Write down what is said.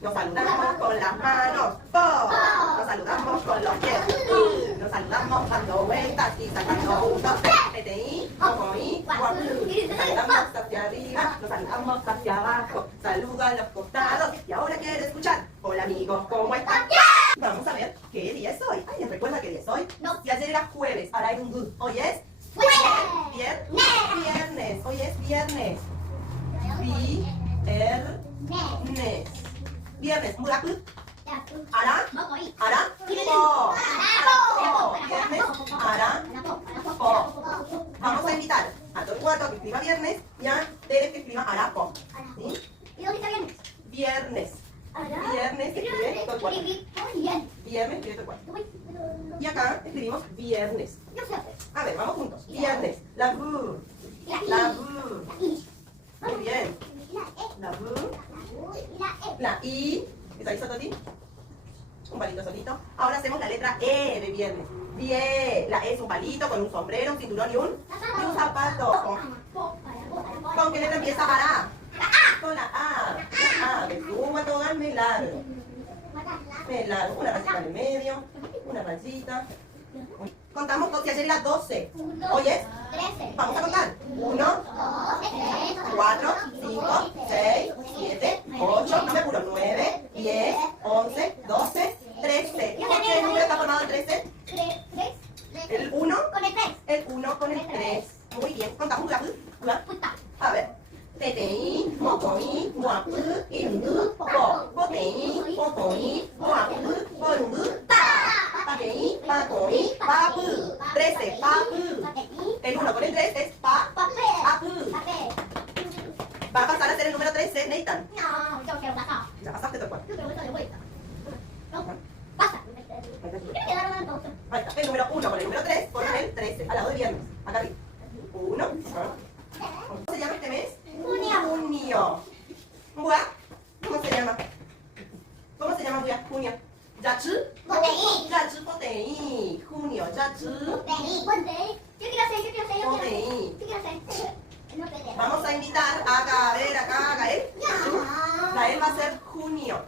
Nos saludamos con las manos. Po. Nos saludamos con los pies. Nos saludamos dando vueltas y sacando un, dos, tres. TTI, como I, guapu. Nos saludamos hacia arriba, nos saludamos hacia abajo. Saludo a los costados. Y ahora quiero escuchar. Hola amigos, ¿cómo están? Vamos a ver qué día es hoy. ¿Alguien recuerda qué día es hoy? No. Si ayer era jueves, ahora hay un good. Hoy es viernes. Hoy es viernes. Viernes. Muraku. Ara. Ara. Po. Viernes. Ara. Po. Vamos a invitar a todo el cuarto a que escriba viernes y a Tere que escriba ara po. ¿Sí? ¿Y dónde está viernes? Viernes. Viernes escribe todo el cuarto. Viernes escribe todo el cuarto. Y acá escribimos viernes. A ver, vamos juntos. Viernes. La vu. La vu. Muy bien. La vu. La I. ¿Está ahí Sototi? Un palito solito. Ahora hacemos la letra E de viernes. Bien. La E es un palito con un sombrero, un cinturón y un zapato. ¿Con qué letra empieza Ara? Con la A. La A. Me subo a todas, me largo. Me largo. Una rayita en el medio. Una rayita. Contamos si ayer era 12. Hoy es. Vamos a contar. 1, 4, 5, 6, 7, 8, no me apuro, 9, 10, 11, 12, 13. ¿Y por qué número está formado el 13? El 1. El 1 con el 3. Muy bien. Contamos. A ver. TTI, MOCOI, MOAPU, INDU, PO. POTEI, POCOI, MOAPU, PORUNGU, PATEI, PACOI, PAPU. 13, PAPU. El 1 con el 3 es PAPU. Va a pasar a ser el número 13, Nathan. Ya pasaste todo el cuarto. Ahí está. El número 1 con el número 3 ponen el 13, al lado de viernes. Acá arriba. 1. ¿Cómo se llama este mes? Junio. Buah. ¿Cómo se llama? ¿Cómo se llama buah? Junio. Yachi. Yachi potei. Junio. Yachi. Potei. Vamos a invitar a Gael. Gael va a ser junio.